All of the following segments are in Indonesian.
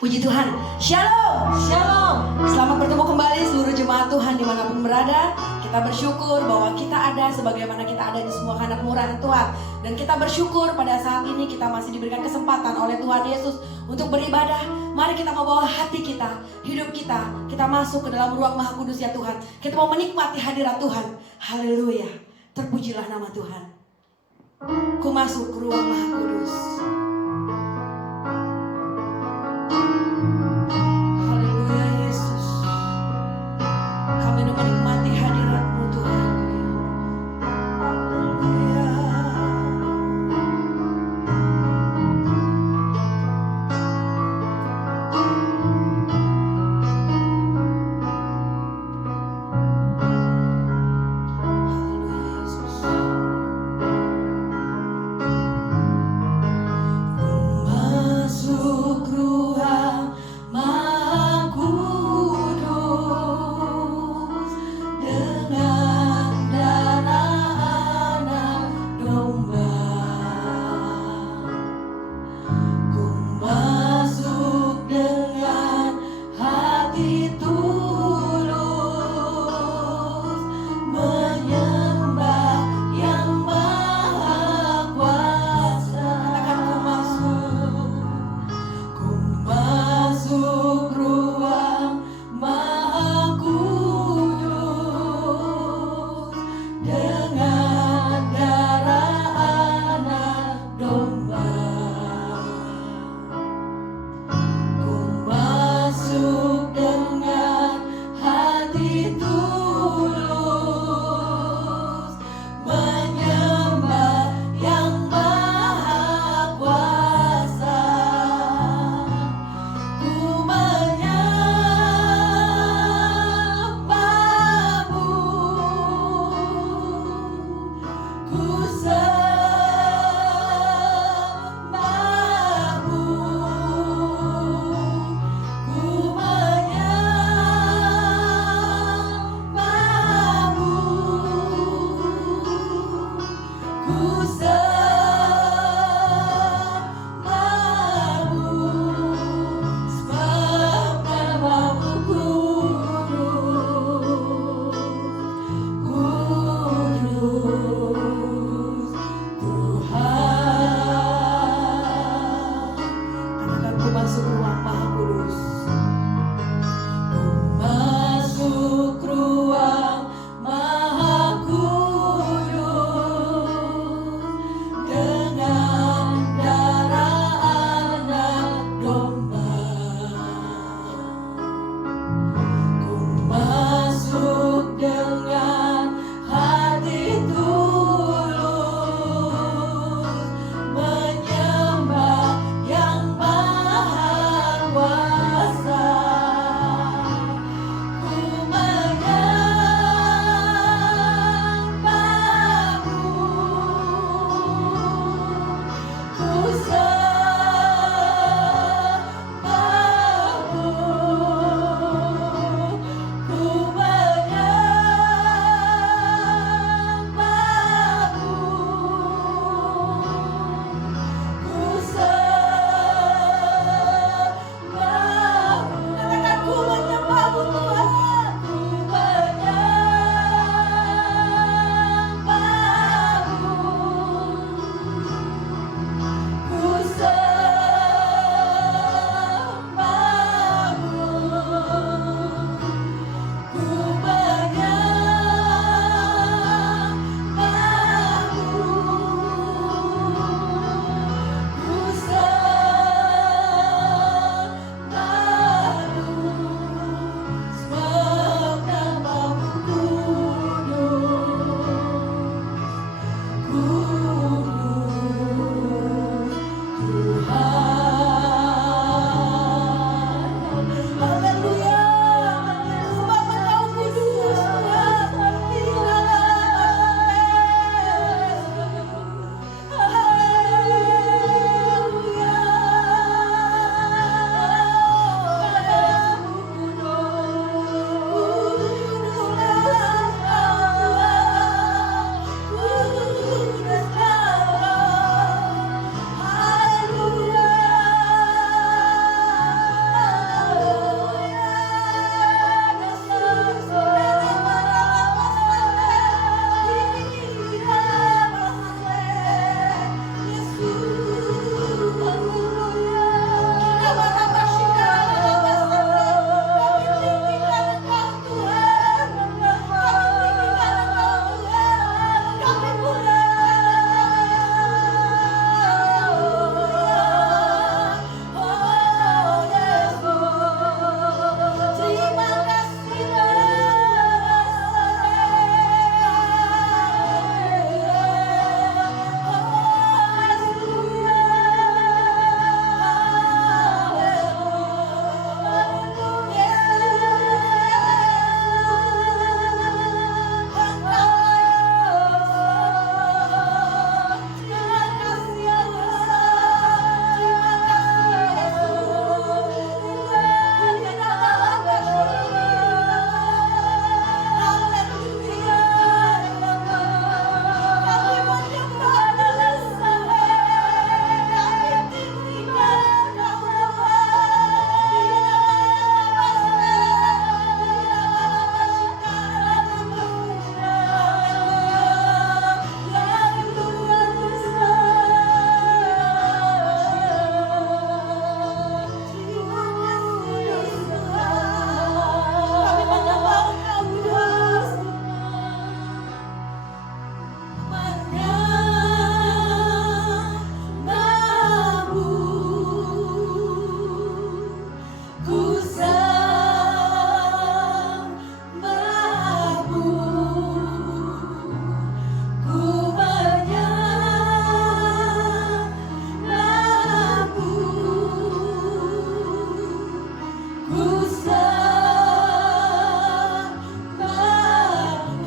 Puji Tuhan. Shalom. Shalom. Selamat bertemu kembali seluruh jemaat Tuhan dimanapun berada. Kita bersyukur bahwa kita ada sebagaimana kita ada di semua anak murahan Tuhan. Dan kita bersyukur pada saat ini kita masih diberikan kesempatan oleh Tuhan Yesus untuk beribadah. Mari kita membawa hati kita, hidup kita masuk ke dalam ruang Maha Kudus ya Tuhan. Kita mau menikmati hadirat Tuhan. Haleluya. Terpujilah nama Tuhan. Ku masuk ke ruang Maha Kudus. Haleluya Yesus. Kami mau menikmati hadirat-Mu Tuhan. Haleluya. Haleluya Yesus. Masuk ruang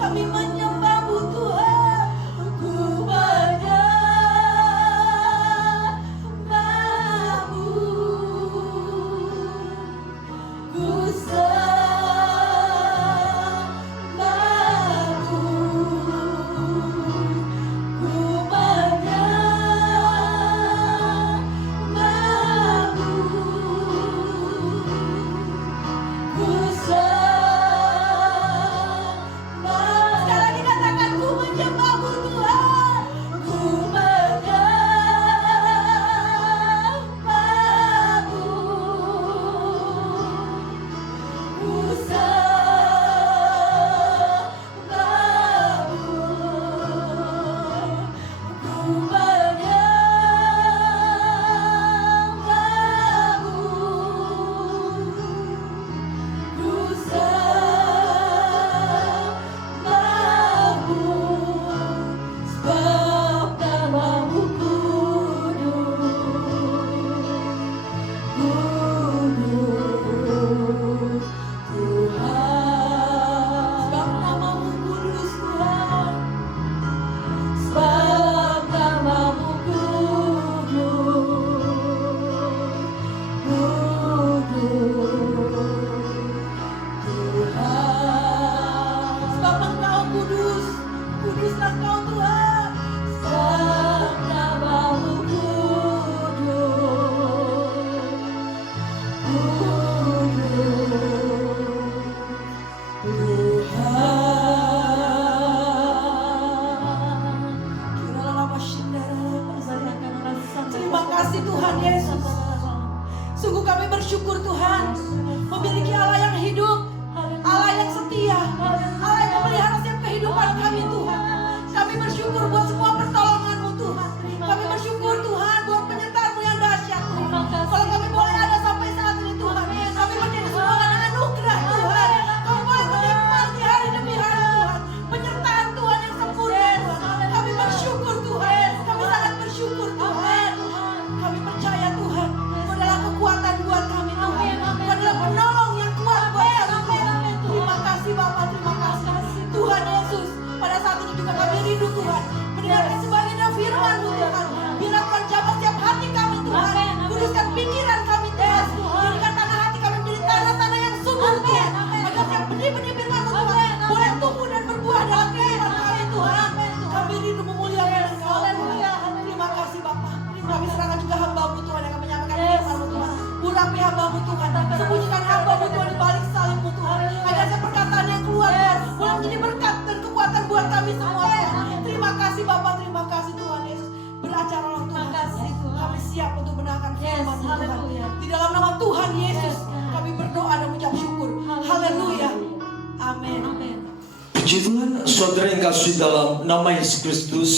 Kami menyembah-Mu Tuhan. Ku menyembah-Mu. Ku sembah-Mu. Ku menyembah-Mu. Ku sekali lagi katakan, ku menyembah-Mu Tuhan. Ku menyembah-Mu. Ku sembah-Mu. Ku menyembah-Mu. Ku sembah-Mu. Sebab nama-Mu kudus, Tuhan. Sebab nama-Mu kudus, Tuhan. Sebab nama-Mu kudus, Tuhan. Sebab Engkau kudus, kuduslah Engkau Tuhan. Sebab nama-Mu kudus, Tuhan. Terima kasih Tuhan Yesus. Sungguh kami bersyukur Tuhan, memiliki Allah yang hidup, Allah yang setia, Allah yang memelihara setiap kehidupan kami Tuhan. Kami bersyukur buat semua pertolongan-Mu Tuhan. Kami bersyukur Tuhan buat penyertaan-Mu yang dahsyat Tuhan. Kalau kami boleh ada sampai saat ini Tuhan, kami menjadi semua anugerah Tuhan. Kami boleh menikmati hari demi hari Tuhan, penyertaan Tuhan yang sempurna Tuhan. Kami bersyukur Tuhan, kami sangat bersyukur Tuhan. Kami percaya Tuhan, Kau adalah kekuatan buat kami Tuhan. Kau adalah penolong yang kuat buat kami Tuhan. Terima kasih Bapak, terima kasih Tuhan Yesus. Pada saat ini juga kami rindu Tuhan, mendengarkan sebagainya firman-Mu Tuhan. Biarlah Tuhan jamah setiap hati kami Tuhan, kuduskan pikiran kami Tuhan. Jadikan tanah hati kami menjadi tanah-tanah yang subur Tuhan. Agar setiap benih-benih firman-Mu Tuhan boleh tumbuh dan berbuah dalam kehidupan kami Tuhan. Kami rindu memuliakan Engkau Tuhan. Terima kasih Bapak. Kami serahkan juga hamba-Mu Tuhan yang akan menyampaikan firman-Mu Tuhan. Urapi hamba-Mu Tuhan, sembunyikan hamba-Mu Tuhan di balik salib-Mu Tuhan. Agar setiap perkataan yang keluar Tuhan boleh menjadi berkat dan kekuatan buat kami semua Tuhan. Terima kasih Bapak, terima kasih Tuhan Yesus. Beracarlah Tuhan. Kami siap untuk mendengarkan firman-Mu Tuhan. Di dalam nama Tuhan Yesus kami berdoa dan mengucap syukur. Haleluya. Amin. Puji Tuhan, saudara yang kasih dalam nama Yesus Kristus,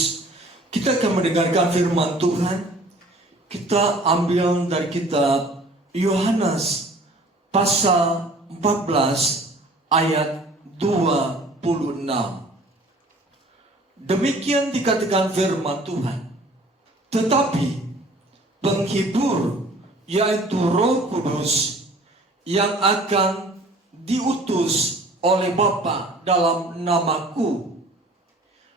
kita akan mendengarkan firman Tuhan. Kita ambil dari kitab Yohanes pasal 14 ayat 26. Demikian dikatakan firman Tuhan. Tetapi penghibur, yaitu Roh Kudus, yang akan diutus oleh Bapa dalam namaku,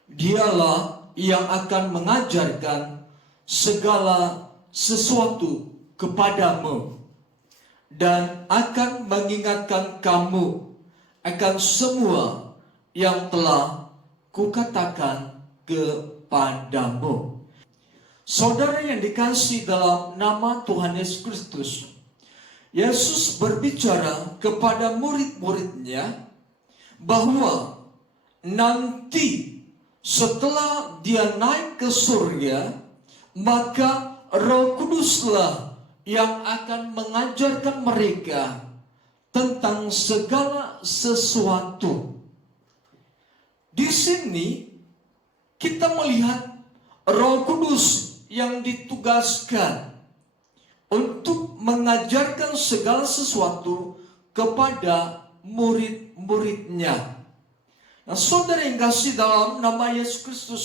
Dialah yang akan mengajarkan segala sesuatu kepadamu dan akan mengingatkan kamu akan semua yang telah kukatakan kepadamu. Saudara yang dikasihi dalam nama Tuhan Yesus Kristus, Yesus berbicara kepada murid-muridnya bahwa nanti setelah dia naik ke surga, maka Roh Kuduslah yang akan mengajarkan mereka tentang segala sesuatu. Di sini kita melihat Roh Kudus yang ditugaskan untuk mengajarkan segala sesuatu kepada murid-muridnya. Nah, saudara yang kasih dalam nama Yesus Kristus,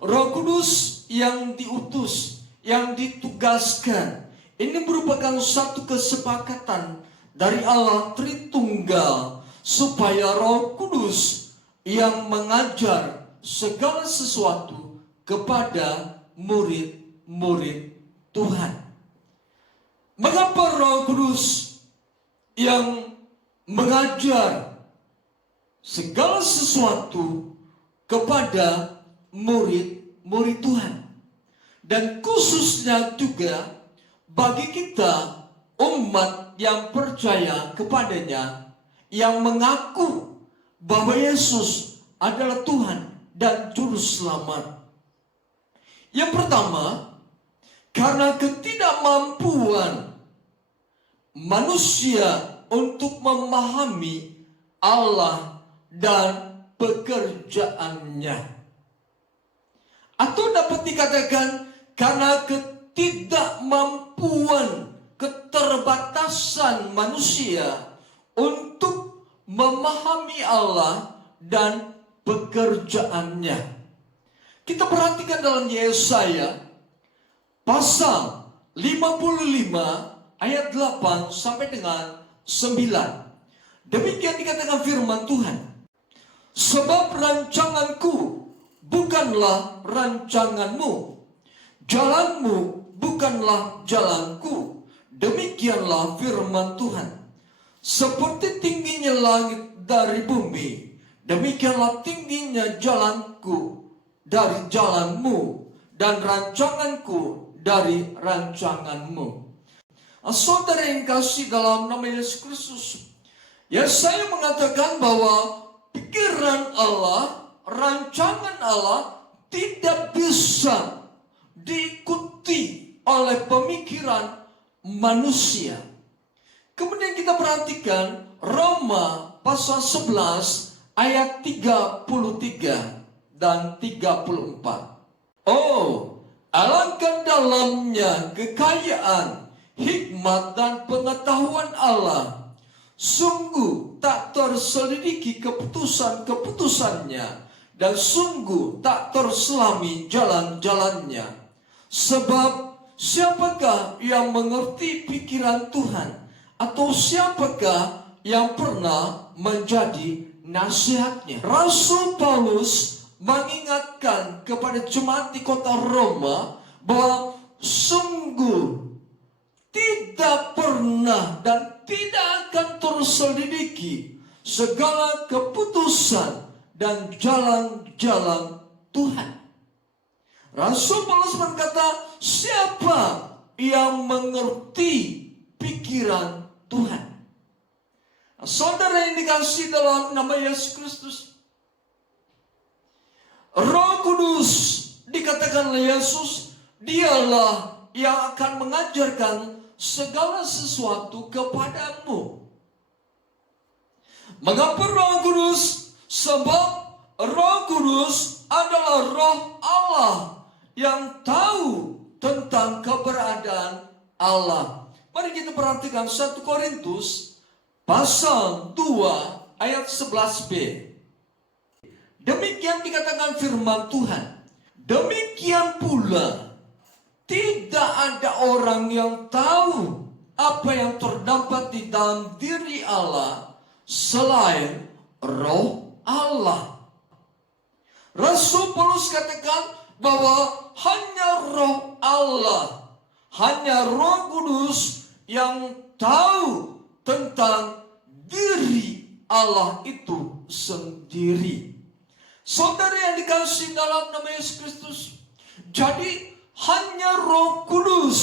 Roh Kudus yang diutus, yang ditugaskan, ini merupakan satu kesepakatan dari Allah Tritunggal, supaya Roh Kudus yang mengajar segala sesuatu kepada murid-murid Tuhan. Mengapa Roh Kudus yang mengajar segala sesuatu kepada murid-murid Tuhan? Dan khususnya juga bagi kita umat yang percaya kepadanya, yang mengaku bahwa Yesus adalah Tuhan dan Juru Selamat. Yang pertama, karena ketidakmampuan manusia untuk memahami Allah dan pekerjaannya. Atau dapat dikatakan karena ketidakmampuan, keterbatasan manusia untuk memahami Allah dan pekerjaannya. Kita perhatikan dalam Yesaya pasal 55 ayat 8 sampai dengan 9. Demikian dikatakan firman Tuhan. Sebab rancanganku bukanlah rancanganmu, jalanmu bukanlah jalanku. Demikianlah firman Tuhan. Seperti tingginya langit dari bumi, demikianlah tingginya jalanku dari jalanmu, dan rancanganku dari rancanganmu. Saudara yang kasih dalam nama Yesus Kristus, ya, saya mengatakan bahwa pikiran Allah, rancangan Allah tidak bisa diikuti oleh pemikiran manusia. Kemudian kita perhatikan Roma pasal 11 ayat 33 dan 34. Oh, alangkah dalamnya kekayaan, hikmat dan pengetahuan Allah. Sungguh tak terselidiki keputusan-keputusannya, dan sungguh tak terselami jalan-jalannya. Sebab siapakah yang mengerti pikiran Tuhan? Atau siapakah yang pernah menjadi nasihatnya? Rasul Paulus mengingatkan kepada jemaat di kota Roma bahwa sungguh tidak pernah dan tidak akan terselidiki segala keputusan dan jalan-jalan Tuhan. Rasul Paulus berkata, siapa yang mengerti pikiran Tuhan? Saudara yang dikasihi dalam nama Yesus Kristus, Roh Kudus dikatakan oleh Yesus, dialah yang akan mengajarkan segala sesuatu kepadamu. Mengapa Roh Kudus? Sebab Roh Kudus adalah Roh Allah yang tahu tentang keberadaan Allah. Mari kita perhatikan 1 Korintus pasal 2 ayat 11b. Demikian dikatakan firman Tuhan. Demikian pula tidak ada orang yang tahu apa yang terdapat di dalam diri Allah selain Roh Allah. Rasul Paulus katakan bahwa hanya Roh Allah, hanya Roh Kudus yang tahu tentang diri Allah itu sendiri. Saudara yang dikasihi dalam nama Yesus Kristus, jadi hanya Roh Kudus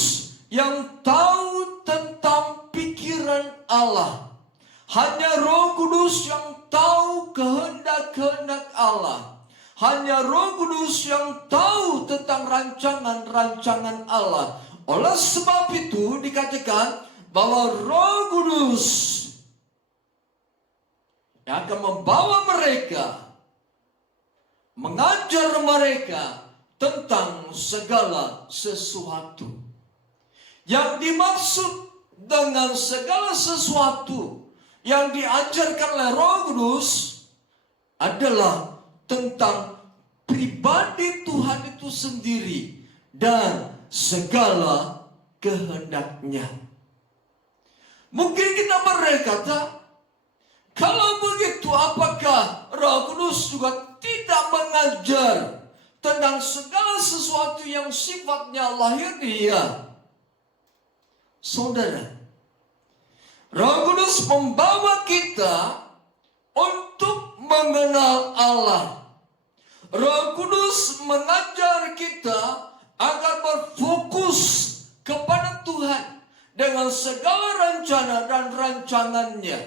yang tahu tentang pikiran Allah. Hanya Roh Kudus yang tahu kehendak-kehendak Allah. Hanya Roh Kudus yang tahu tentang rancangan-rancangan Allah. Oleh sebab itu dikatakan bahwa Roh Kudus yang akan membawa mereka, mengajar mereka tentang segala sesuatu. Yang dimaksud dengan segala sesuatu yang diajarkan oleh Roh Kudus adalah tentang pribadi Tuhan itu sendiri dan segala kehendaknya. Mungkin kita Mereka berkata, kalau begitu apakah Roh Kudus juga tidak mengajar tentang segala sesuatu yang sifatnya lahiriah? Saudara, Roh Kudus membawa kita untuk mengenal Allah. Roh Kudus mengajar kita agar berfokus kepada Tuhan dengan segala rencana dan rancangannya.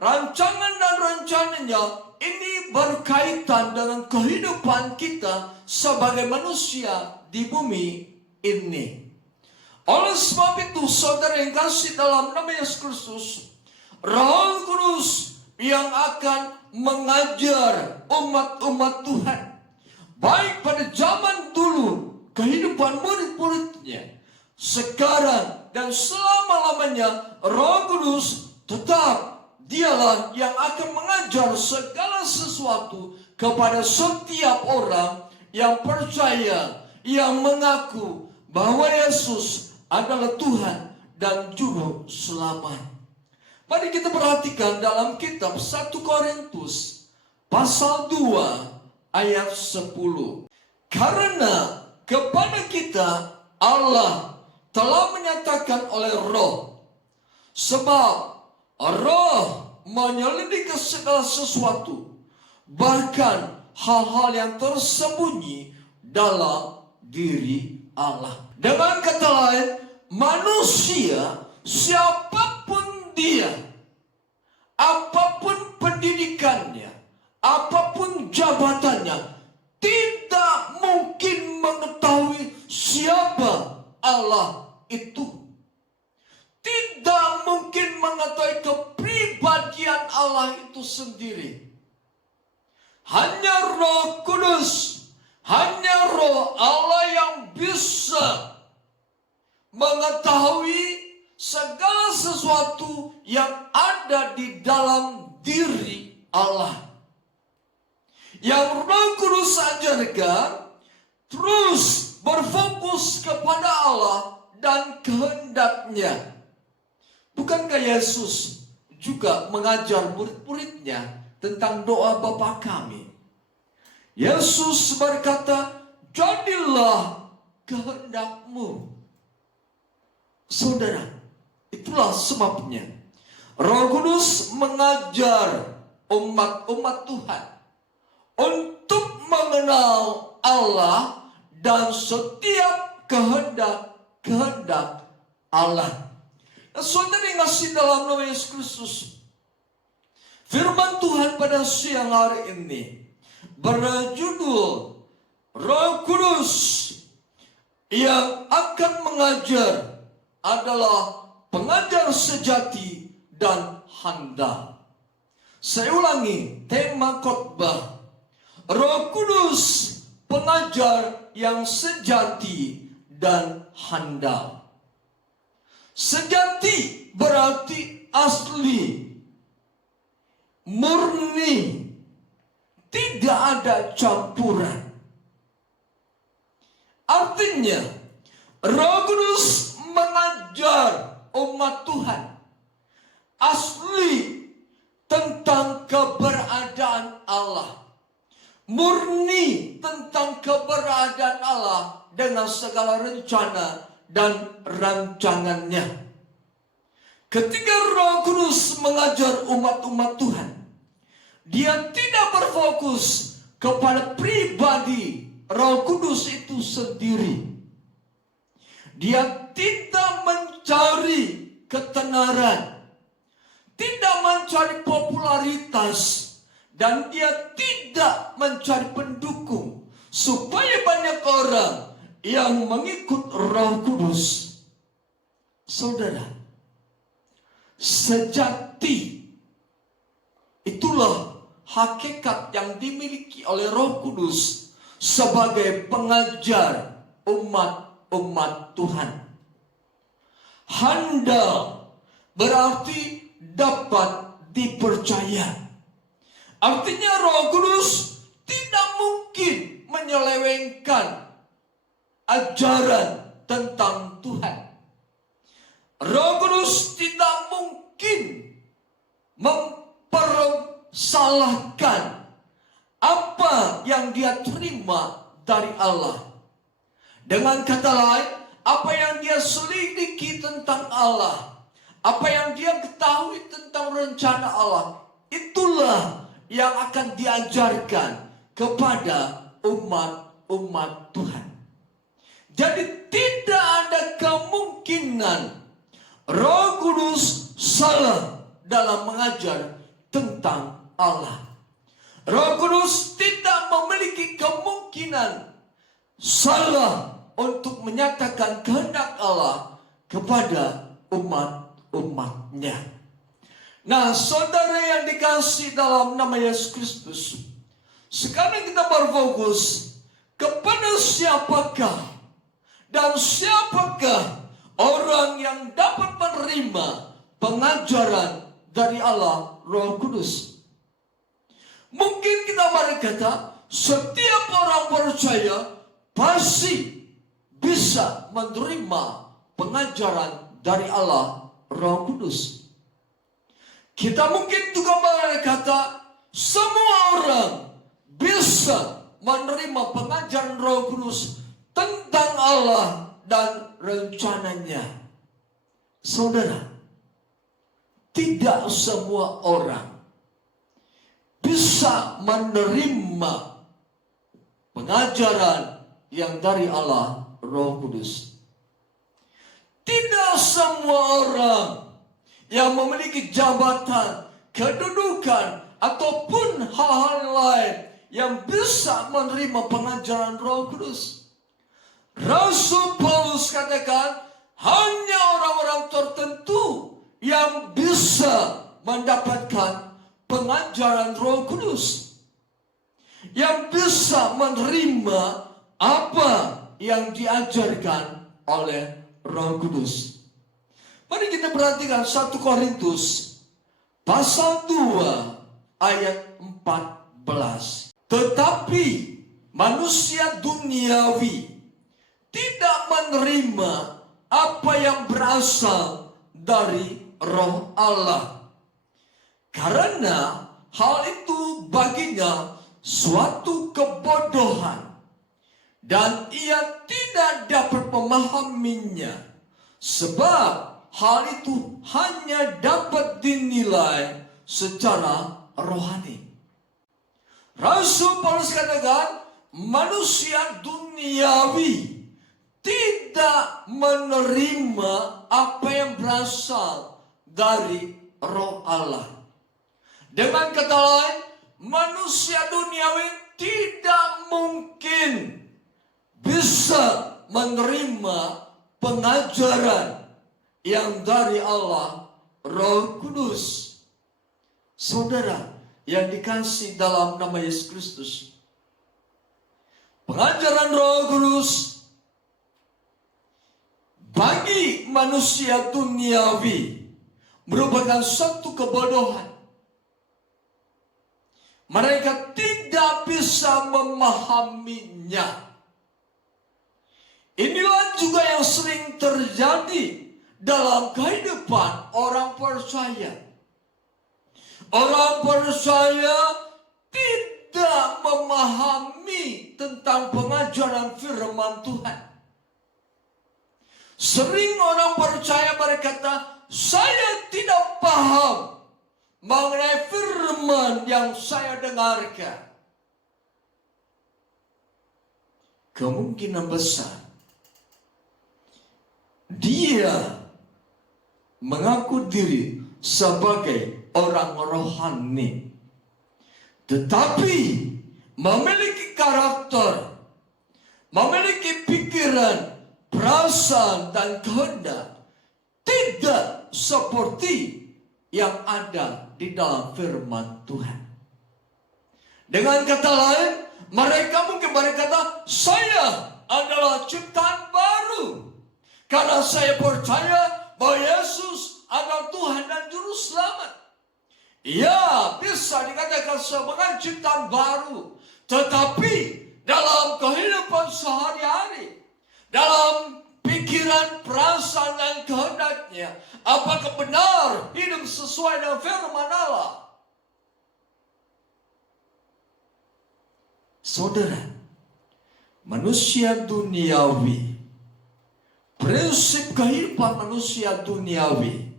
Rancangan dan rencananya ini berkaitan dengan kehidupan kita sebagai manusia di bumi ini. Oleh sebab itu, saudara yang kasih dalam nama Yesus Kristus, Roh Kudus yang akan mengajar umat-umat Tuhan, baik pada zaman dulu, kehidupan murid-muridnya, sekarang dan selama-lamanya, Roh Kudus tetap dialah yang akan mengajar segala sesuatu kepada setiap orang yang percaya, yang mengaku bahwa Yesus adalah Tuhan dan Juru Selamat. Mari kita perhatikan dalam kitab 1 Korintus pasal 2 ayat 10. Karena kepada kita Allah telah menyatakan oleh Roh, sebab Roh menyelidiki segala sesuatu, bahkan hal-hal yang tersembunyi dalam diri Allah. Dengan kata lain, manusia siapapun dia, apapun pendidikannya, apapun jabatannya, tidak mungkin mengetahui siapa Allah itu. Tidak mungkin mengetahui kepribadian Allah itu sendiri. Hanya Roh Kudus, hanya Roh Allah yang bisa mengetahui segala sesuatu yang ada di dalam diri Allah. Yang Roh Kudus ajarkan, terus berfokus kepada Allah dan kehendaknya. Bukankah Yesus juga mengajar murid-muridnya tentang doa Bapa kami? Yesus berkata, jadilah kehendakmu. Saudara, itulah sebabnya Roh Kudus mengajar umat-umat Tuhan untuk mengenal Allah dan setiap kehendak Allah. Saudara yang kasih dalam nama Yesus Kristus, firman Tuhan pada siang hari ini berjudul Roh Kudus yang akan mengajar adalah pengajar sejati dan handal. Saya ulangi tema khotbah, Roh Kudus pengajar yang sejati dan handal. Sejati berarti asli, murni, tidak ada campuran. Artinya, Roh Kudus mengajar umat Tuhan asli tentang keberadaan Allah, murni tentang keberadaan Allah dengan segala rencana dan rancangannya. Ketika Roh Kudus mengajar umat-umat Tuhan, dia tidak berfokus kepada pribadi Roh Kudus itu sendiri. Dia tidak mencari ketenaran, tidak mencari popularitas, dan dia tidak mencari pendukung supaya banyak orang yang mengikut Roh Kudus. Saudara, sejati itulah hakikat yang dimiliki oleh Roh Kudus sebagai pengajar umat Tuhan. Handal berarti dapat dipercaya. Artinya Roh Kudus tidak mungkin menyelewengkan ajaran tentang Tuhan. Roh Kudus tidak mungkin salahkan apa yang dia terima dari Allah. Dengan kata lain, apa yang dia selidiki tentang Allah, apa yang dia ketahui tentang rencana Allah, itulah yang akan diajarkan kepada umat-umat Tuhan. Jadi tidak ada kemungkinan Roh Kudus salah dalam mengajar tentang Allah. Roh Kudus tidak memiliki kemungkinan salah untuk menyatakan kehendak Allah kepada umat-umatnya. Nah, saudara yang dikasihi dalam nama Yesus Kristus, sekarang kita berfokus kepada siapakah dan siapakah orang yang dapat menerima pengajaran dari Allah Roh Kudus. Mungkin kita berkata, setiap orang percaya pasti bisa menerima pengajaran dari Allah Roh Kudus. Kita mungkin juga berkata, semua orang bisa menerima pengajaran Roh Kudus tentang Allah dan rencananya. Saudara, tidak semua orang bisa menerima pengajaran yang dari Allah Roh Kudus. Tidak semua orang yang memiliki jabatan, kedudukan, ataupun hal-hal lain yang bisa menerima pengajaran Roh Kudus. Rasul Paulus katakan, hanya orang-orang tertentu yang bisa mendapatkan pengajaran Roh Kudus, yang bisa menerima apa yang diajarkan oleh Roh Kudus. Mari kita perhatikan 1 Korintus pasal 2 ayat 14. Tetapi manusia duniawi tidak menerima apa yang berasal dari Roh Allah, karena hal itu baginya suatu kebodohan, dan ia tidak dapat memahaminya, sebab hal itu hanya dapat dinilai secara rohani. Rasul Paulus katakan, manusia duniawi tidak menerima apa yang berasal dari Roh Allah. Dengan kata lain, manusia duniawi tidak mungkin bisa menerima pengajaran yang dari Allah Roh Kudus. Saudara yang dikasihi dalam nama Yesus Kristus, pengajaran Roh Kudus bagi manusia duniawi merupakan satu kebodohan. Mereka tidak bisa memahaminya. Inilah juga yang sering terjadi dalam kehidupan orang percaya. Orang percaya tidak memahami tentang pengajaran firman Tuhan. Sering orang percaya berkata, saya tidak paham mengenai firman yang saya dengarkan. Kemungkinan besar dia mengaku diri sebagai orang rohani, tetapi memiliki karakter, memiliki pikiran, perasaan, dan kehendak tidak seperti yang ada di dalam firman Tuhan. Dengan kata lain, mereka mungkin berkata, saya adalah ciptaan baru karena saya percaya bahwa Yesus adalah Tuhan dan Juru Selamat. Ya, bisa dikatakan sebagai ciptaan baru, tetapi dalam kehidupan sehari-hari, dalam pikiran, perasaan, dan kehendaknya, apakah benar hidup sesuai dengan firman Allah? Saudara, manusia duniawi, prinsip kehidupan manusia duniawi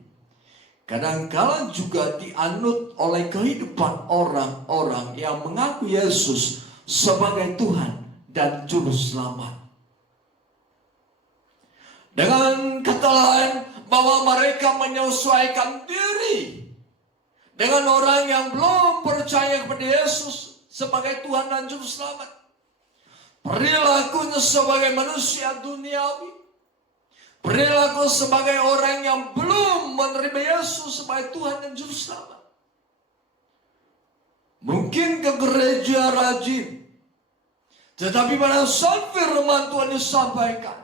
kadang-kala juga dianut oleh kehidupan orang-orang yang mengaku Yesus sebagai Tuhan dan Juru Selamat. Dengan kata lain, bahwa mereka menyesuaikan diri dengan orang yang belum percaya kepada Yesus sebagai Tuhan dan Juru Selamat. Perilakunya sebagai manusia duniawi, perilaku sebagai orang yang belum menerima Yesus sebagai Tuhan dan Juru Selamat. Mungkin ke gereja rajin, tetapi pada saat firman Tuhan disampaikan,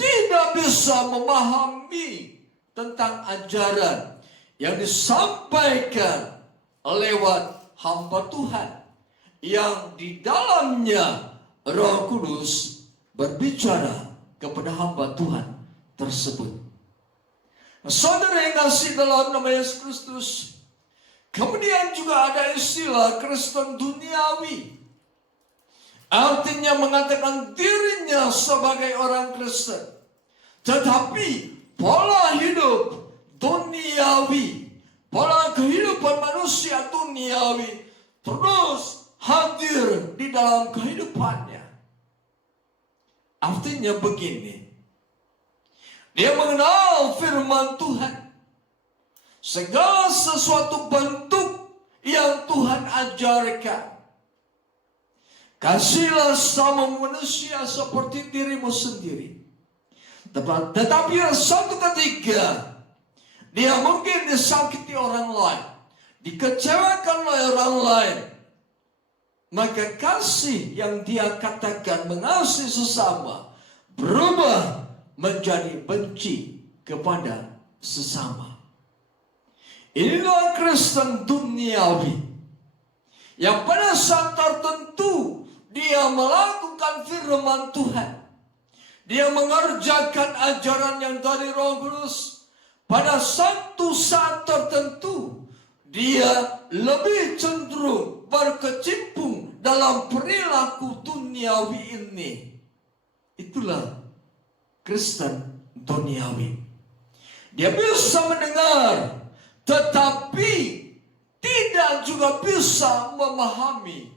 tidak bisa memahami tentang ajaran yang disampaikan lewat hamba Tuhan, yang di dalamnya Roh Kudus berbicara kepada hamba Tuhan tersebut. Saudara yang kasih dalam nama Yesus Kristus, kemudian juga ada istilah Kristen duniawi. Artinya mengatakan dirinya sebagai orang Kristen, tetapi pola hidup duniawi, pola kehidupan manusia duniawi terus hadir di dalam kehidupannya. Artinya begini, dia mengenal firman Tuhan, segala sesuatu bentuk yang Tuhan ajarkan. Kasihlah sama manusia seperti dirimu sendiri. Tetapi suatu ketika dia mungkin disakiti orang lain, dikecewakan oleh orang lain, maka kasih yang dia katakan mengasihi sesama berubah menjadi benci kepada sesama. Inilah Kristen duniawi yang pada saat tertentu dia melakukan firman Tuhan, dia mengerjakan ajaran yang dari Roh Kudus. Pada satu saat tertentu dia lebih cenderung berkecimpung dalam perilaku duniawi ini. Itulah Kristen duniawi. Dia bisa mendengar, tetapi tidak juga bisa memahami.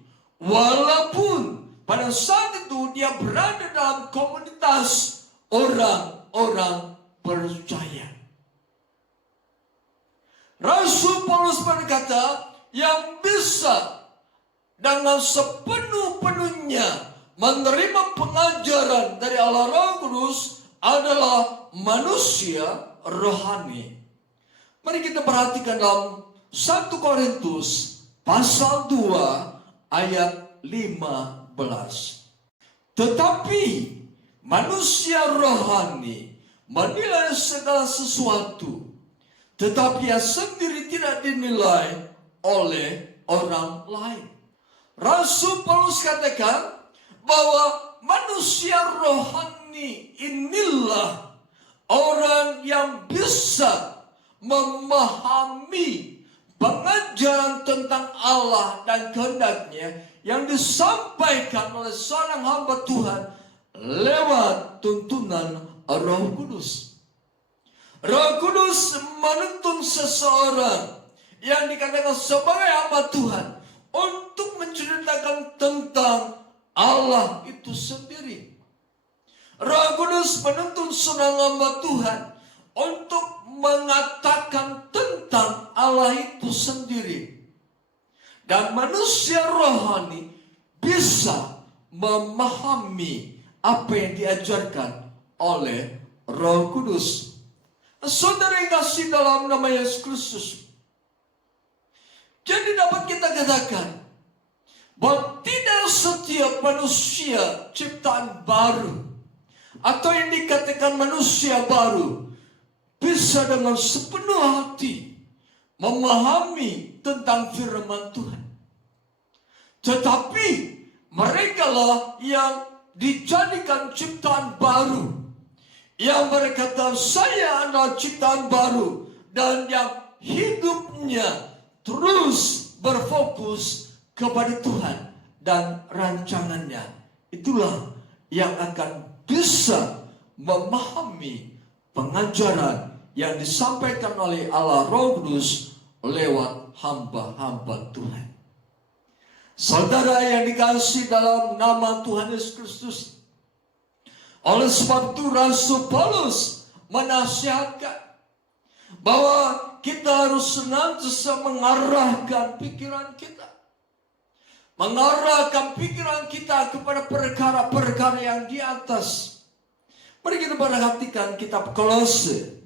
Walaupun pada saat itu dia berada dalam komunitas orang-orang percaya. Rasul Paulus berkata, yang bisa dengan sepenuh-penuhnya menerima pengajaran dari Allah Roh Kudus adalah manusia rohani. Mari kita perhatikan dalam 1 Korintus pasal 2 ayat 15. Tetapi manusia rohani menilai segala sesuatu, tetapi ia sendiri tidak dinilai oleh orang lain. Rasul Paulus katakan bahwa manusia rohani inilah orang yang bisa memahami pengajaran tentang Allah dan kehendaknya yang disampaikan oleh seorang hamba Tuhan lewat tuntunan Roh Kudus. Roh Kudus menuntun seseorang yang dikatakan sebagai hamba Tuhan untuk menceritakan tentang Allah itu sendiri. Roh Kudus menuntun seorang hamba Tuhan untuk mengatakan tentang Allah itu sendiri. Dan manusia rohani bisa memahami apa yang diajarkan oleh Roh Kudus. Saudara yang kasih dalam nama Yesus Kristus, jadi dapat kita katakan bahwa tidak setiap manusia ciptaan baru atau yang dikatakan manusia baru bisa dengan sepenuh hati memahami tentang firman Tuhan. Tetapi mereka lah yang dijadikan ciptaan baru, yang berkata saya adalah ciptaan baru, dan yang hidupnya terus berfokus kepada Tuhan dan rancangannya. Itulah yang akan bisa memahami pengajaran yang disampaikan oleh Allah Roh Kudus lewat hamba-hamba Tuhan. Saudara yang dikasihi dalam nama Tuhan Yesus Kristus, oleh sebab itu Rasul Paulus menasihatkan bahwa kita harus senantiasa mengarahkan pikiran kita. Mengarahkan pikiran kita kepada perkara-perkara yang di atas. Mari kita perhatikan kitab Kolose.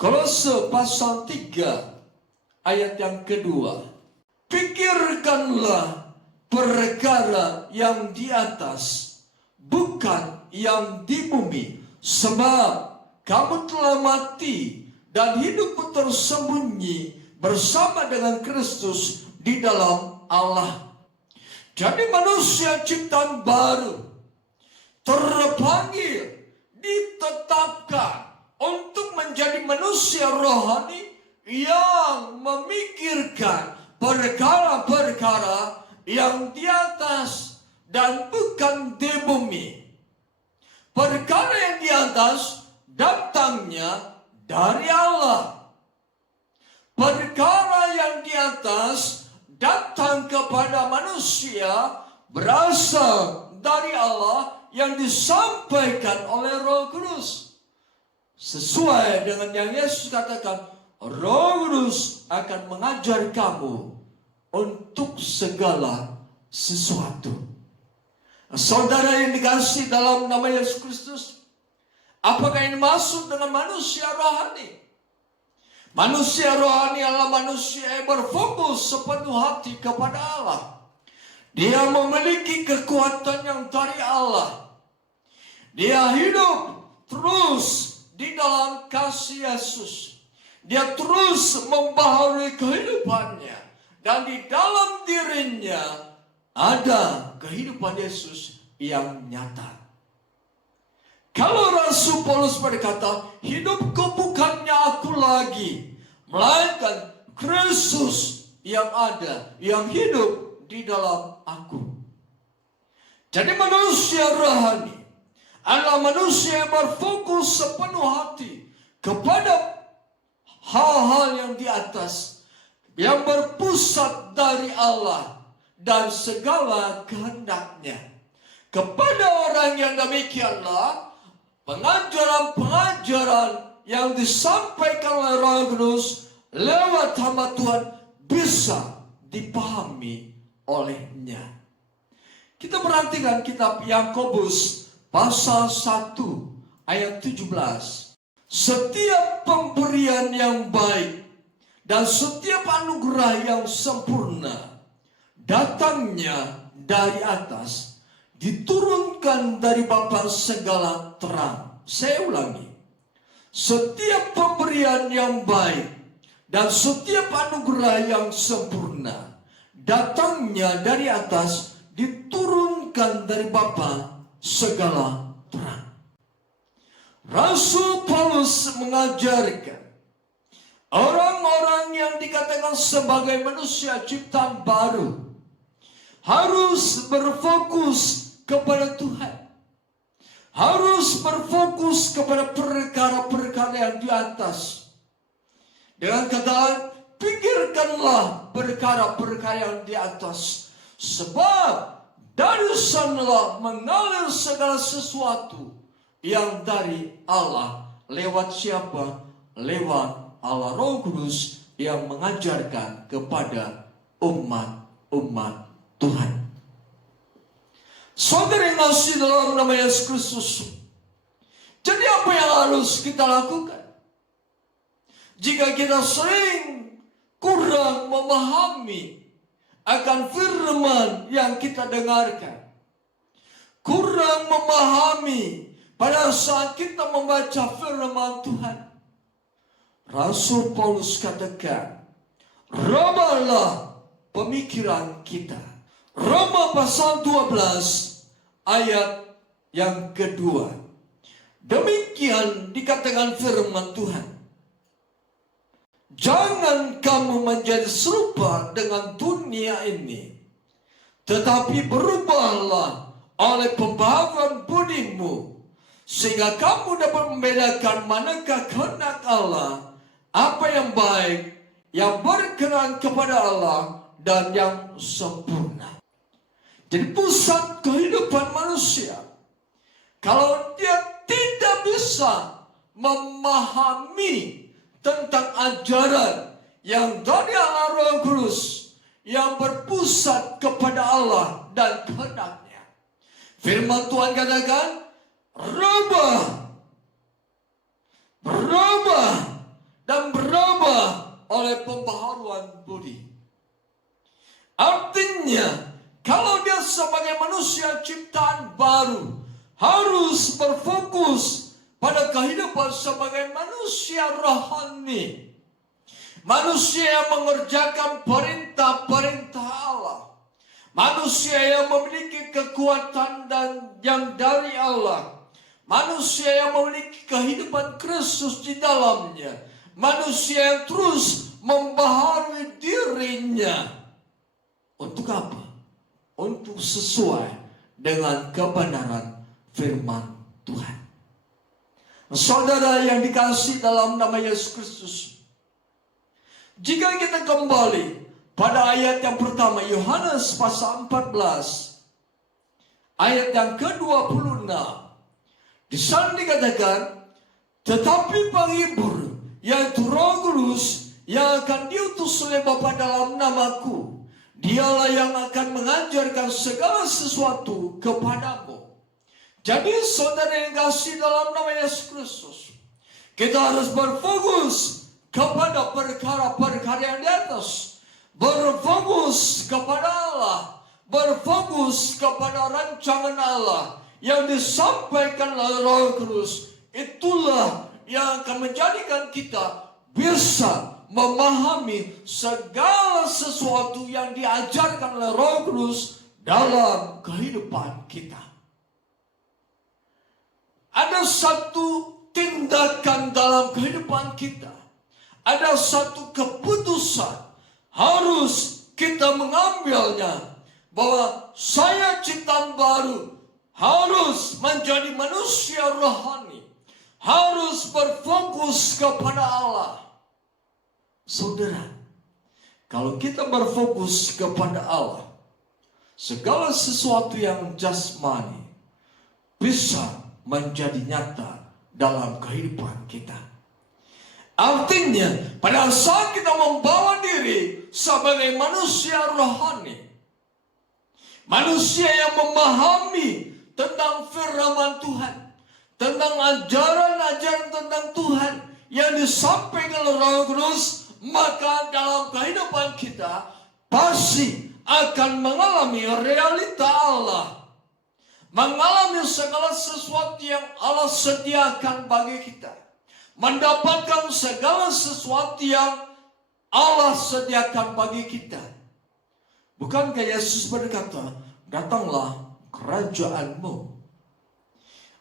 Kolose pasal 3 ayat yang kedua. Pikirkanlah perkara yang di atas, bukan yang di bumi. Sebab kamu telah mati dan hidupmu tersembunyi bersama dengan Kristus di dalam Allah. Jadi manusia ciptaan baru terpanggil, ditetapkan untuk menjadi manusia rohani yang memikirkan perkara-perkara yang di atas dan bukan di bumi. Perkara yang di atas datangnya dari Allah. Perkara yang di atas datang kepada manusia berasal dari Allah yang disampaikan oleh Roh Kudus. Sesuai dengan yang Yesus katakan, Roh Kudus akan mengajar kamu untuk segala sesuatu. Saudara yang dikasihi dalam nama Yesus Kristus, apakah ini masuk dengan manusia rohani? Manusia rohani adalah manusia yang berfokus sepenuh hati kepada Allah. Dia memiliki kekuatan yang dari Allah. Dia hidup terus di dalam kasih Yesus. Dia terus membaharui kehidupannya. Dan di dalam dirinya ada kehidupan Yesus yang nyata. Kalau Rasul Paulus berkata, hidupku bukannya aku lagi, melainkan Kristus yang ada, yang hidup di dalam aku. Jadi manusia rohani adalah manusia yang berfokus sepenuh hati kepada hal-hal yang di atas, yang berpusat dari Allah dan segala kehendaknya. Kepada orang yang demikianlah pengajaran-pengajaran yang disampaikan oleh Roh Kudus lewat hamba Tuhan bisa dipahami olehnya. Kita perhatikan kitab Yakobus pasal 1 ayat 17. Setiap pemberian yang baik dan setiap anugerah yang sempurna datangnya dari atas, diturunkan dari Bapa segala terang. Saya ulangi. Setiap pemberian yang baik dan setiap anugerah yang sempurna datangnya dari atas, diturunkan dari Bapa segala terang. Rasul Paulus mengajarkan orang-orang yang dikatakan sebagai manusia ciptaan baru harus berfokus kepada Tuhan. Harus berfokus kepada perkara-perkara yang di atas. Dengan kata lain, pikirkanlah perkara-perkara yang di atas. Sebab dari sanalah mengalir segala sesuatu yang dari Allah. Lewat siapa? Lewat Allah Roh Kudus yang mengajarkan kepada umat-umat Tuhan. Saudara yang kasih dalam nama Yesus Kristus, jadi apa yang harus kita lakukan? Jika kita sering kurang memahami akan firman yang kita dengarkan, kurang memahami pada saat kita membaca firman Tuhan, Rasul Paulus katakan, rubahlah pemikiran kita. Roma pasal 12 ayat yang kedua. Demikian dikatakan firman Tuhan. Jangan kamu menjadi serupa dengan dunia ini, tetapi berubahlah oleh pembaharuan budimu, sehingga kamu dapat membedakan manakah kehendak Allah, apa yang baik, yang berkenan kepada Allah, dan yang sempurna. Jadi pusat kehidupan manusia, kalau dia tidak bisa memahami tentang ajaran yang dari Allah Roh Kudus, yang berpusat kepada Allah dan kehendaknya. Firman Tuhan katakan, berubah dan berubah oleh pembaharuan budi. Artinya, kalau dia sebagai manusia ciptaan baru, harus berfokus pada kehidupan sebagai manusia rohani. Manusia yang mengerjakan perintah-perintah Allah. Manusia yang memiliki kekuatan yang dari Allah. Manusia yang memiliki kehidupan Kristus di dalamnya. Manusia yang terus membaharui dirinya. Untuk apa? Untuk sesuai dengan kebenaran firman Tuhan. Saudara yang dikasihi dalam nama Yesus Kristus, jika kita kembali pada ayat yang pertama, Yohanes pasal 14, ayat yang ke-26, di sana dikatakan, tetapi penghibur, yaitu Roh Kudus, yang akan diutus oleh Bapa dalam namaku, dialah yang akan mengajarkan segala sesuatu kepadamu. Jadi saudara yang kasih dalam nama Yesus Kristus, kita harus berfokus kepada perkara-perkara yang di atas. Berfokus kepada Allah. Berfokus kepada rancangan Allah yang disampaikan oleh Roh Kudus. Itulah yang akan menjadikan kita bisa memahami segala sesuatu yang diajarkan oleh Roh Kudus dalam kehidupan kita. Ada satu tindakan dalam kehidupan kita. Ada satu keputusan harus kita mengambilnya, bahwa saya ciptaan baru, harus menjadi manusia rohani, harus berfokus kepada Allah. Saudara, kalau kita berfokus kepada Allah, segala sesuatu yang jasmani bisa menjadi nyata dalam kehidupan kita. Artinya, pada saat kita membawa diri sebagai manusia rohani, manusia yang memahami tentang firman Tuhan, tentang ajaran-ajaran tentang Tuhan yang disampaikan oleh Roh Kudus, maka dalam kehidupan kita pasti akan mengalami realita Allah, mengalami segala sesuatu yang Allah sediakan bagi kita, mendapatkan segala sesuatu yang Allah sediakan bagi kita. Bukankah Yesus berkata, datanglah kerajaanmu?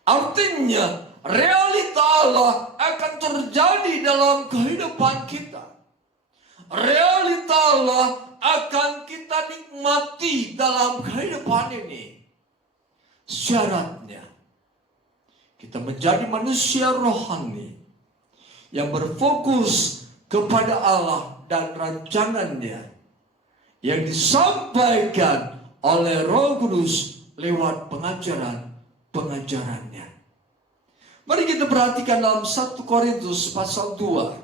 Artinya, realita Allah akan terjadi dalam kehidupan kita. Realita Allah akan kita nikmati dalam kehidupan ini. Syaratnya, kita menjadi manusia rohani yang berfokus kepada Allah dan rancangannya yang disampaikan oleh Roh Kudus lewat pengajarannya. Mari kita perhatikan dalam 1 Korintus pasal 2.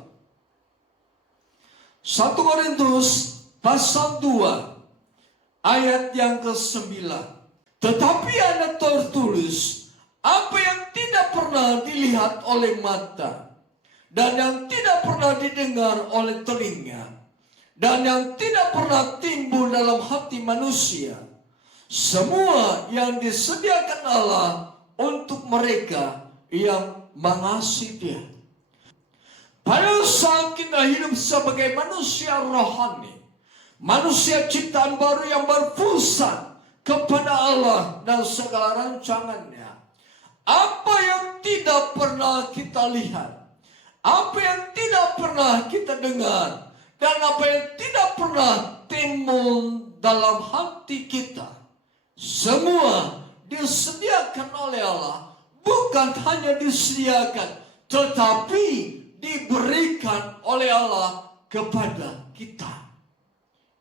1 Korintus pasal 2 ayat yang ke-9. Tetapi ada tertulis, apa yang tidak pernah dilihat oleh mata, dan yang tidak pernah didengar oleh telinga, dan yang tidak pernah timbul dalam hati manusia, semua yang disediakan Allah untuk mereka yang mengasihi Dia. Pada saat kita hidup sebagai manusia rohani, manusia ciptaan baru yang berpusat kepada Allah dan segala rancangannya, apa yang tidak pernah kita lihat, apa yang tidak pernah kita dengar, dan apa yang tidak pernah timbul dalam hati kita, semua disediakan oleh Allah. Bukan hanya disediakan, tetapi diberikan oleh Allah kepada kita.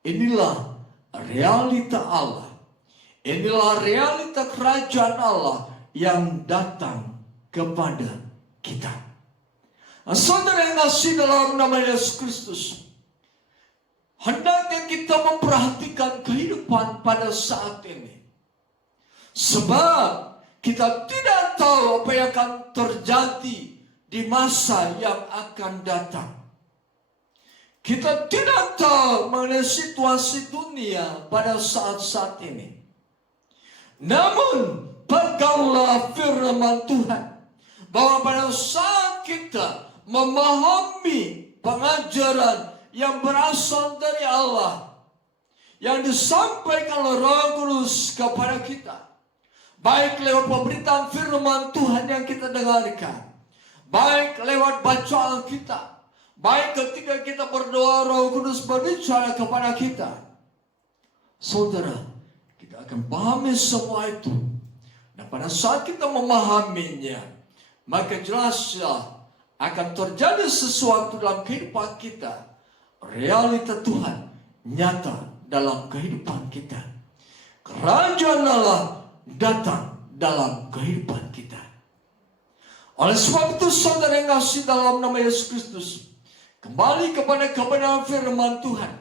Inilah realita Allah. Inilah realita kerajaan Allah yang datang kepada kita. Saudara yang kasih dalam nama Yesus Kristus, hendaknya kita memperhatikan kehidupan pada saat ini. Sebab kita tidak tahu apa yang akan terjadi di masa yang akan datang. Kita tidak tahu mengenai situasi dunia pada saat-saat ini. Namun, peganglah firman Tuhan bahwa pada saat kita memahami pengajaran yang berasal dari Allah, yang disampaikan oleh Roh Kudus kepada kita, baik lewat pemberitaan firman Tuhan yang kita dengarkan, baik lewat bacaan kita, baik ketika kita berdoa Roh Kudus berbicara kepada kita. Saudara, kita akan pahami semua itu. Dan pada saat kita memahaminya, maka jelaslah akan terjadi sesuatu dalam kehidupan kita. Realita Tuhan nyata dalam kehidupan kita. Kerajaan Allah datang dalam kehidupan kita. Oleh sebab itu, saudara yang kasih dalam nama Yesus Kristus, kembali kepada kebenaran firman Tuhan,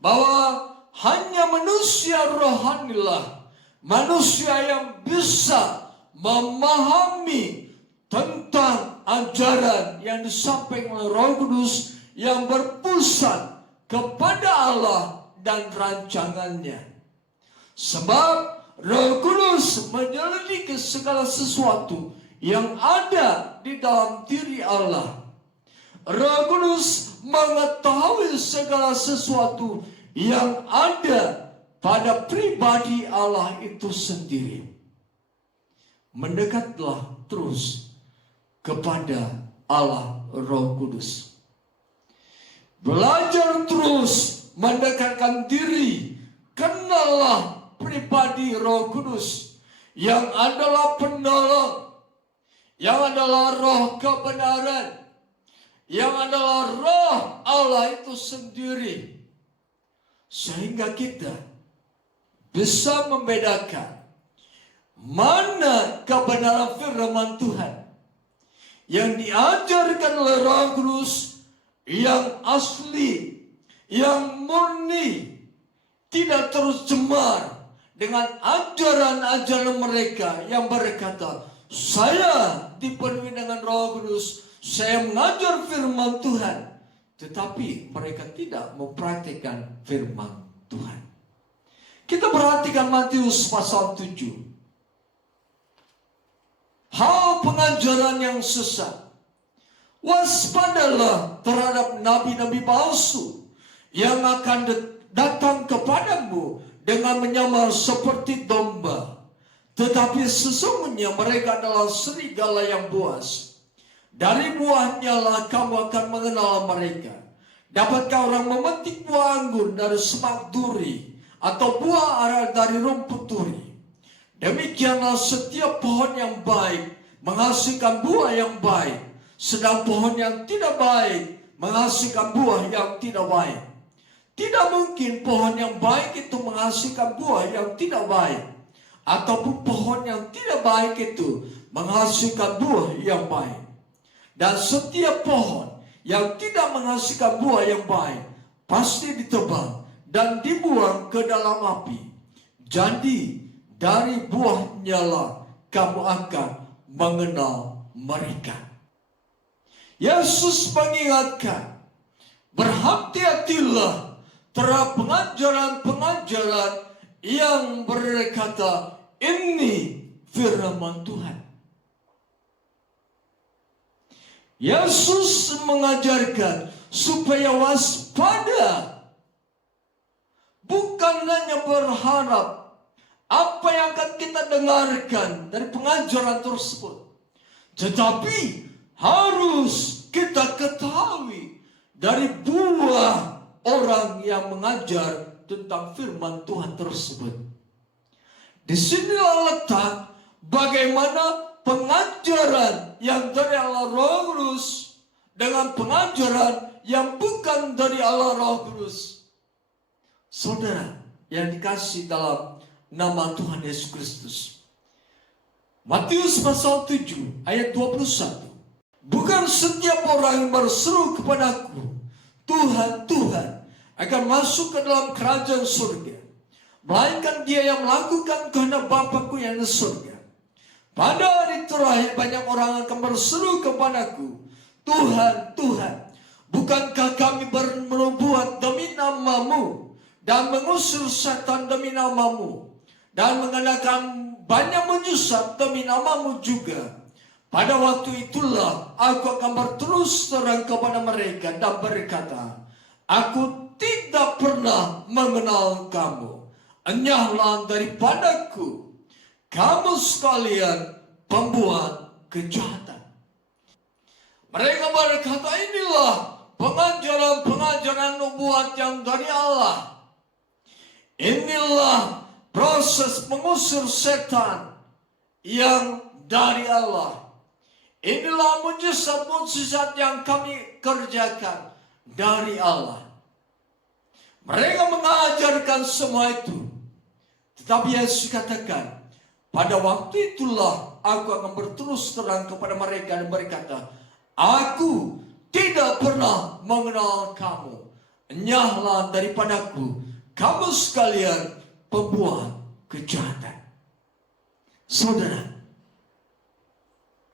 bahwa hanya manusia rohanilah, manusia yang bisa memahami tentang ajaran yang disampaikan oleh Roh Kudus yang berpusat kepada Allah dan rancangannya. Sebab Roh Kudus menyelidiki segala sesuatu yang ada di dalam diri Allah. Roh Kudus mengetahui segala sesuatu yang ada pada pribadi Allah itu sendiri. Mendekatlah terus kepada Allah Roh Kudus. Belajar terus mendekatkan diri. Kenallah pribadi Roh Kudus yang adalah penolong, yang adalah roh kebenaran, yang adalah roh Allah itu sendiri. Sehingga kita bisa membedakan mana kebenaran firman Tuhan yang diajarkan oleh Roh Kudus, yang asli, yang murni, tidak tercemar dengan ajaran-ajaran mereka yang berkata, saya dipenuhi dengan Roh Kudus, saya mengajar firman Tuhan. Tetapi mereka tidak mempraktikkan firman Tuhan. Kita perhatikan Matius pasal 7. Hal pengajaran yang sesat. Waspadalah terhadap nabi-nabi palsu yang akan datang kepadamu dengan menyamar seperti domba, tetapi sesungguhnya mereka adalah serigala yang buas. Dari buahnya lah kamu akan mengenal mereka. Dapatkah orang memetik buah anggur dari semak duri, atau buah ara dari rumput duri? Demikianlah setiap pohon yang baik menghasilkan buah yang baik, sedang pohon yang tidak baik menghasilkan buah yang tidak baik. Tidak mungkin pohon yang baik itu menghasilkan buah yang tidak baik, ataupun pohon yang tidak baik itu menghasilkan buah yang baik. Dan setiap pohon yang tidak menghasilkan buah yang baik pasti ditebang dan dibuang ke dalam api. Jadi dari buahnya lah kamu akan mengenal mereka. Yesus mengingatkan, berhati-hatilah terhadap pengajaran-pengajaran yang berkata, ini firman Tuhan. Yesus mengajarkan supaya waspada. Bukan hanya berharap apa yang akan kita dengarkan dari pengajaran tersebut, tetapi harus kita ketahui dari buah orang yang mengajar tentang firman Tuhan tersebut. Disinilah letak bagaimana pengajaran yang dari Allah Roh Kudus dengan pengajaran yang bukan dari Allah Roh Kudus. Saudara yang dikasihi dalam nama Tuhan Yesus Kristus. Matius pasal 7 ayat 21. Bukan setiap orang yang berseru kepadaku, Tuhan, Tuhan, akan masuk ke dalam kerajaan surga, melainkan dia yang melakukan kehendak Bapa-Ku yang di surga. Pada hari terakhir banyak orang akan berseru kepadaku, Tuhan, Tuhan, bukankah kami bernubuat demi namamu dan mengusir setan demi namamu dan mengadakan banyak mujizat demi namamu juga? Pada waktu itulah aku akan berterus terang kepada mereka dan berkata, aku tidak pernah mengenal kamu. Enyahlah daripadaku, kamu sekalian pembuat kejahatan. Mereka berkata, inilah pengajaran-pengajaran nubuat yang dari Allah. Inilah proses mengusir setan yang dari Allah. Inilah mujizat-mujizat yang kami kerjakan dari Allah. Mereka mengajarkan semua itu. Tetapi Yesus katakan, pada waktu itulah aku akan berterus terang kepada mereka dan berkata, aku tidak pernah mengenal kamu. Enyahlah daripadaku, kamu sekalian pembuat kejahatan. Saudara,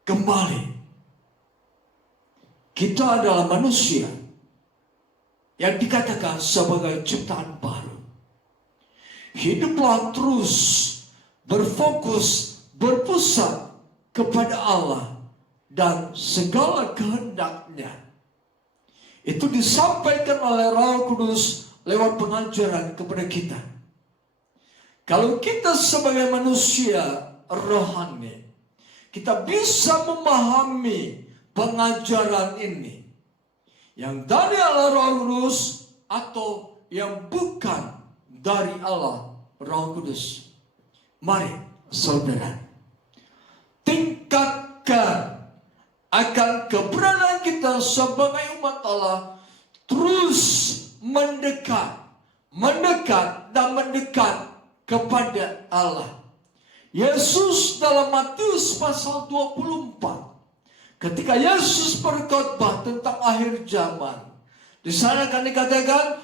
kembali, kita adalah manusia yang dikatakan sebagai ciptaan baru. Hiduplah terus berfokus, berpusat kepada Allah dan segala kehendaknya. Itu disampaikan oleh Roh Kudus lewat pengajaran kepada kita. Kalau kita sebagai manusia rohani, kita bisa memahami pengajaran ini yang dari Allah Roh Kudus atau yang bukan dari Allah Roh Kudus. Mari saudara, tingkatkan akan keberadaan kita sebagai umat Allah terus mendekat dan mendekat kepada Allah. Yesus dalam Matius pasal 24, ketika Yesus berkhotbah tentang akhir zaman, di sana kan dikatakan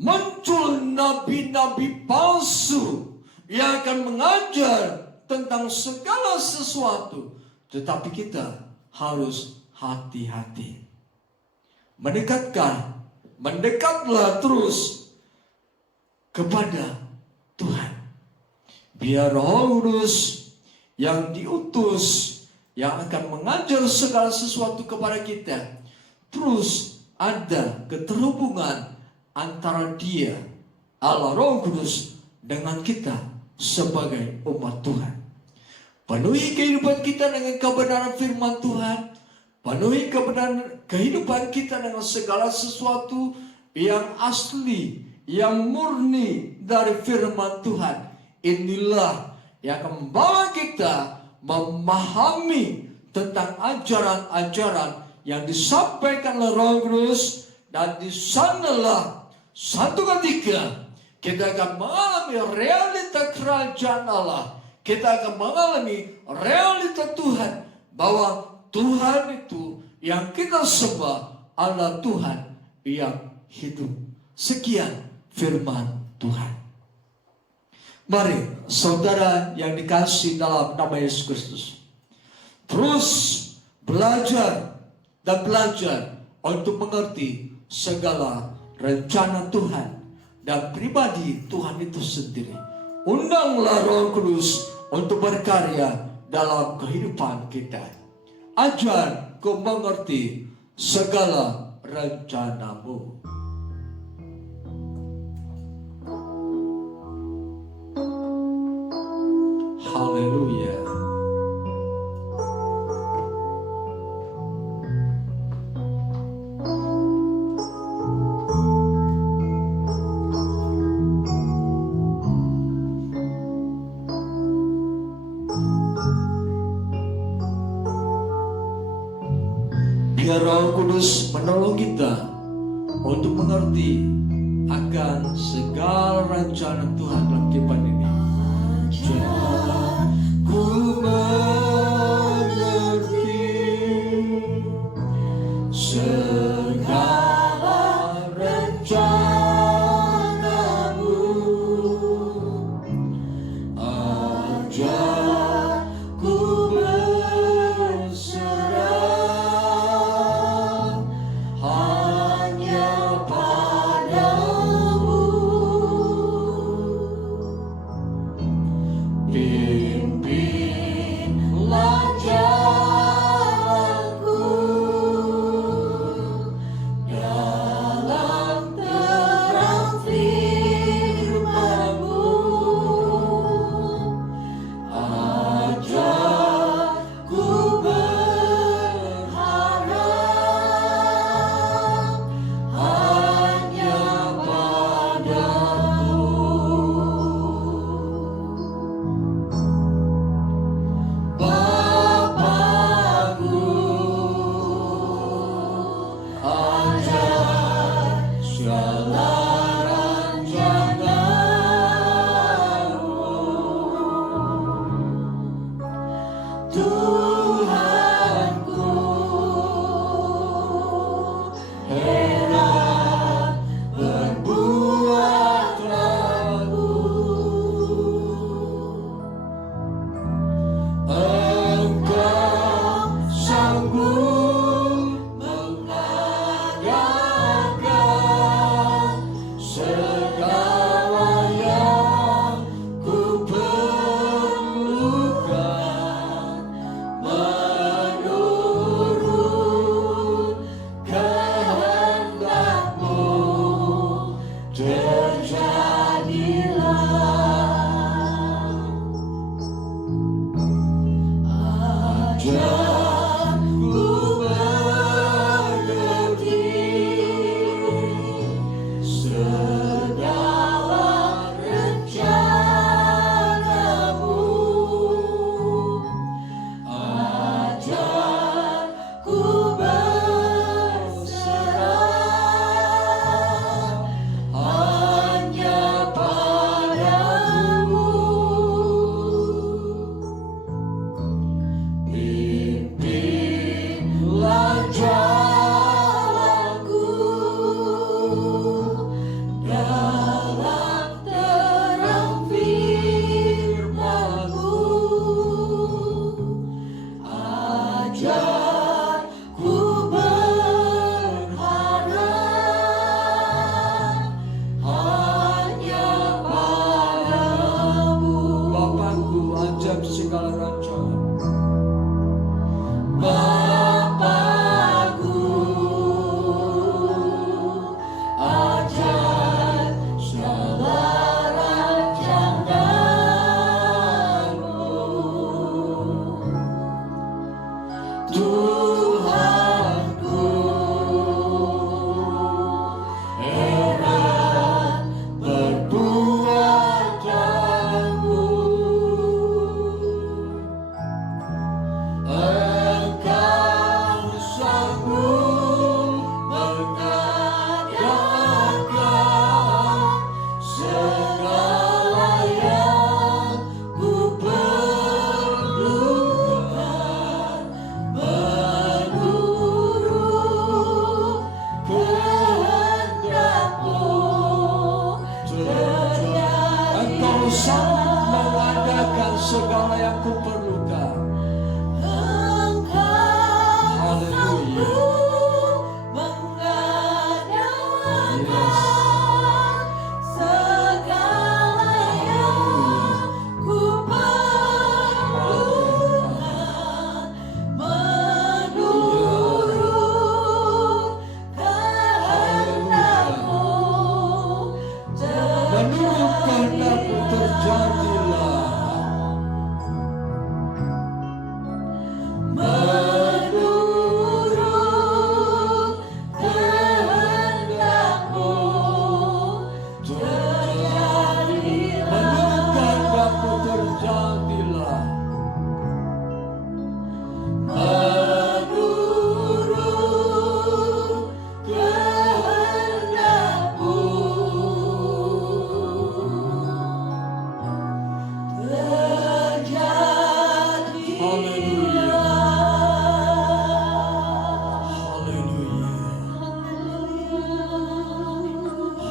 muncul nabi-nabi palsu yang akan mengajar tentang segala sesuatu, tetapi kita harus hati-hati. Mendekatlah terus kepada Tuhan. Biar Roh Kudus yang diutus, yang akan mengajar segala sesuatu kepada kita, terus ada keterhubungan antara Dia, Allah Roh Kudus, dengan kita sebagai umat Tuhan. Penuhi kehidupan kita dengan kebenaran firman Tuhan. Penuhi kehidupan kita dengan segala sesuatu yang asli, yang murni dari firman Tuhan. Inilah yang akan membawa kita memahami tentang ajaran-ajaran yang disampaikan oleh Roh Kudus, dan di sanalah satu ketika kita akan mengalami realita kerajaan Allah. Kita akan mengalami realita Tuhan, bahwa Tuhan itu yang kita sembah adalah Tuhan yang hidup. Sekian firman Tuhan. Mari saudara yang dikasihi dalam nama Yesus Kristus, terus belajar untuk mengerti segala rencana Tuhan dan pribadi Tuhan itu sendiri. Undanglah Roh Kudus untuk berkarya dalam kehidupan kita. Ajar ku mengerti segala rencanamu. Haleluya. Biar Roh Kudus menolong kita untuk mengerti akan segala rencana Tuhan dalam kehidupan ini. Ku mengerti segala rencana-Mu, ajar ku berserah hanya padamu. Pimpinlah jalanku dalam terang firman-Mu, ajar ku berharap hanya padamu. Bapakku, ajar segala rancangan-Mu. Tuhanku, heran berbuatlah-Mu. Engkau sanggup mengadakan segala yang ku perlukan, menurut kehendak-Mu terjadilah. Ajar ku mengerti segala rencana-Mu, ajar ku berserah hanya padamu. Pimpinlah jalanku dalam terang firman-Mu, ajar ku berharap hanya padamu. Bapakku, ajar segala rancangan. Bapakku, ajar segala rancangan-Mu. Tuhanku, heran berbuatlah-Mu. Engkau sanggup mengadakan segala yang ku perlukan, menurut kehendak-Mu terjadilah. Engkau sanggup mengadakan segala yang ku perlukan. Haleluya. Menurut kehendak-Mu terjadilah. Menurut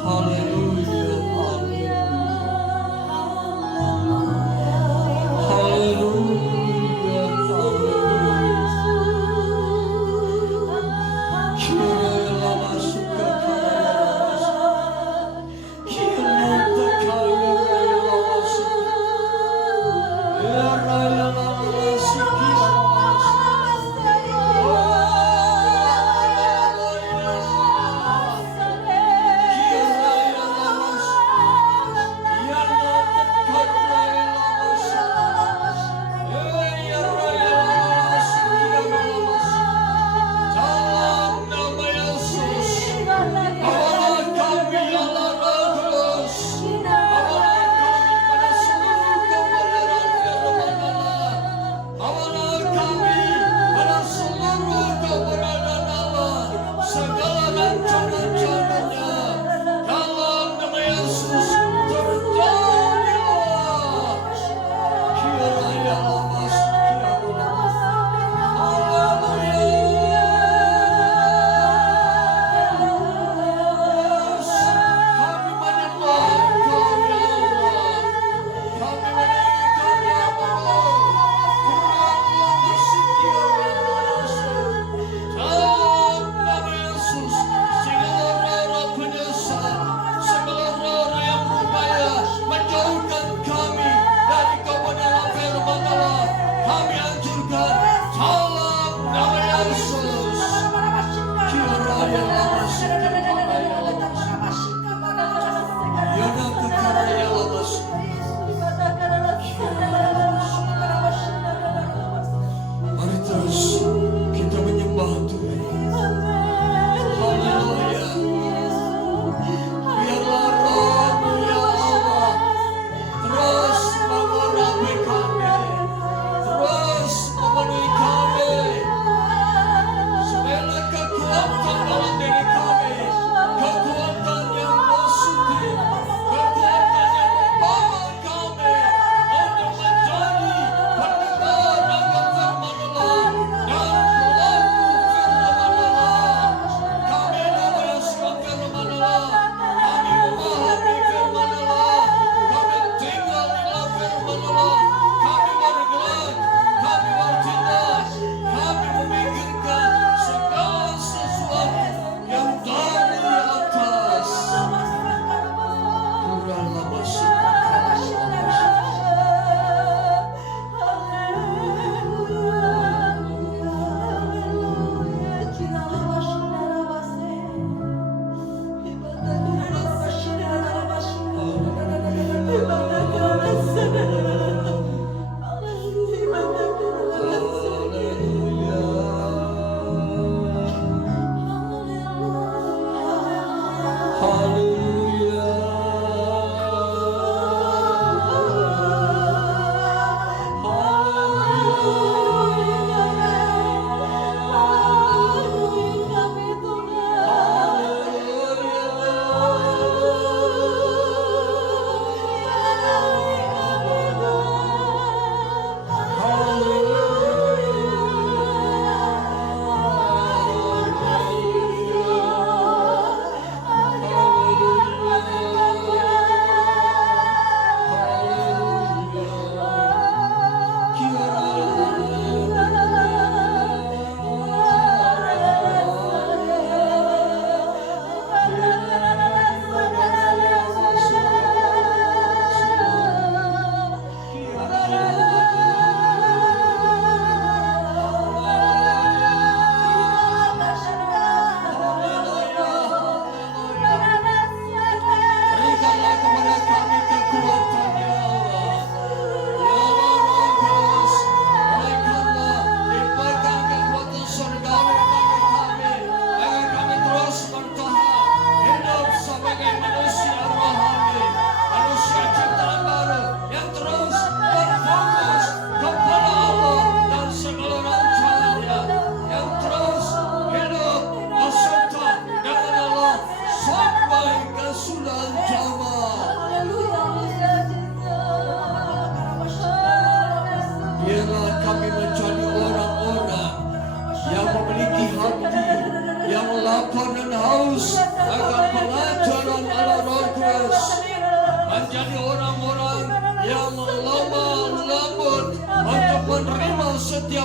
Haleluya, haleluya, haleluya. Kira masuk ke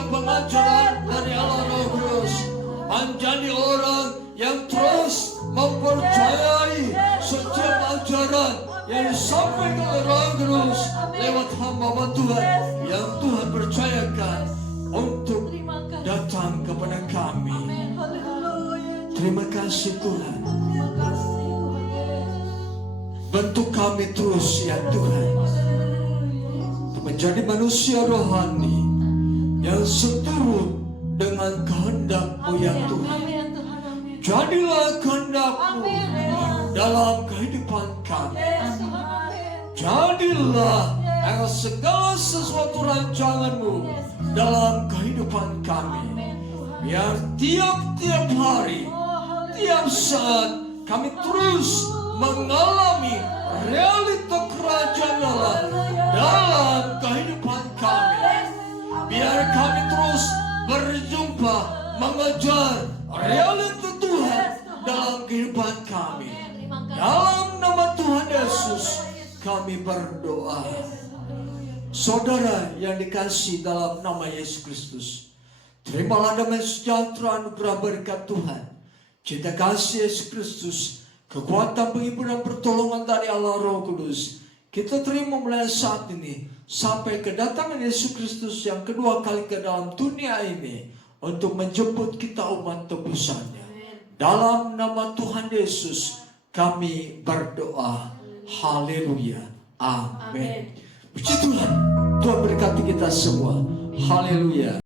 pengajaran dari Allah Roh Kudus. Menjadi orang yang terus mempercayai setiap ajaran yang disampaikan oleh Roh Kudus lewat hamba Tuhan yang Tuhan percayakan untuk datang kepada kami. Terima kasih Tuhan. Bentuk kami terus ya Tuhan, menjadi manusia rohani yang seturut dengan kehendak-Mu ya Tuhan. Jadilah kehendak-Mu dalam kehidupan kami. Jadilah segala sesuatu rancangan-Mu dalam kehidupan kami. Biar tiap-tiap hari, tiap saat kami terus mengalami realita kerajaan Allah dalam kehidupan kami. Biar kami terus berjumpa, mengejar realita Tuhan dalam kehidupan kami. Dalam nama Tuhan Yesus kami berdoa. Saudara yang dikasihi dalam nama Yesus Kristus, terimalah damai sejahtera anugerah berkat Tuhan, cinta kasih Yesus Kristus, kekuatan penghibur dan pertolongan dari Allah Roh Kudus. Kita terima mulai saat ini sampai kedatangan Yesus Kristus yang kedua kali ke dalam dunia ini untuk menjemput kita umat tebusannya. Dalam nama Tuhan Yesus kami berdoa. Haleluya. Amin. Puji Tuhan. Tuhan berkati kita semua. Haleluya.